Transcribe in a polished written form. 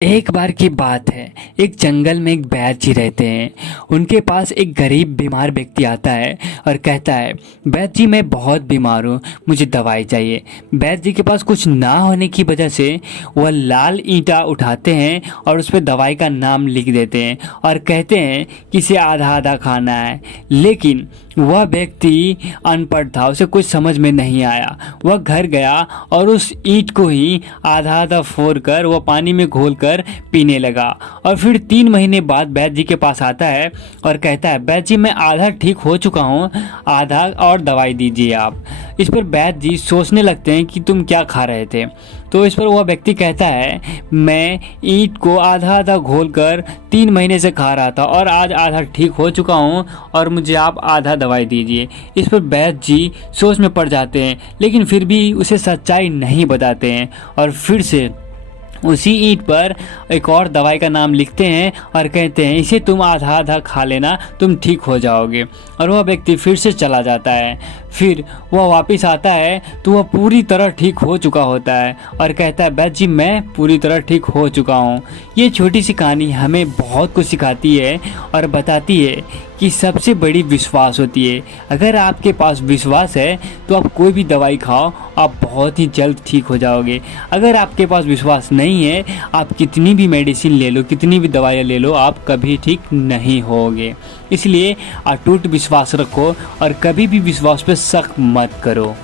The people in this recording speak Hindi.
एक बार की बात है। एक जंगल में एक वैद्य जी रहते हैं। उनके पास एक गरीब बीमार व्यक्ति आता है और कहता है, वैद्य जी मैं बहुत बीमार हूँ, मुझे दवाई चाहिए। वैद्य जी के पास कुछ ना होने की वजह से वह लाल ईंटा उठाते हैं और उस पर दवाई का नाम लिख देते हैं और कहते हैं कि इसे आधा आधा खाना है। लेकिन वह व्यक्ति अनपढ़ था, उसे कुछ समझ में नहीं आया। वह घर गया और उस ईंट को ही आधा आधा फोड़ कर वह पानी में घोल कर पीने लगा। और फिर 3 महीने बाद वैद्य जी के पास आता है और कहता है, वैद्य जी मैं आधा ठीक हो चुका हूँ, आधा और दवाई दीजिए आप। इस पर वैद्य जी सोचने लगते हैं कि तुम क्या खा रहे थे। तो इस पर वह व्यक्ति कहता है, मैं ईंट को आधा आधा घोल कर 3 महीने से खा रहा था और आज आधा ठीक हो चुका हूँ और मुझे आप आधा दवाई दीजिए। इस पर वैद्य जी सोच में पड़ जाते हैं, लेकिन फिर भी उसे सच्चाई नहीं बताते हैं और फिर से उसी ईंट पर एक और दवाई का नाम लिखते हैं और कहते हैं, इसे तुम आधा आधा खा लेना, तुम ठीक हो जाओगे। और वह व्यक्ति फिर से चला जाता है। फिर वह वापस आता है तो वह पूरी तरह ठीक हो चुका होता है और कहता है, वैद्य जी मैं पूरी तरह ठीक हो चुका हूँ। ये छोटी सी कहानी हमें बहुत कुछ सिखाती है और बताती है कि सबसे बड़ी विश्वास होती है। अगर आपके पास विश्वास है तो आप कोई भी दवाई खाओ, आप बहुत ही जल्द ठीक हो जाओगे। अगर आपके पास विश्वास नहीं है, आप कितनी भी मेडिसिन ले लो, कितनी भी दवाइयाँ ले लो, आप कभी ठीक नहीं होगे। इसलिए अटूट विश्वास रखो और कभी भी विश्वास पे शक मत करो।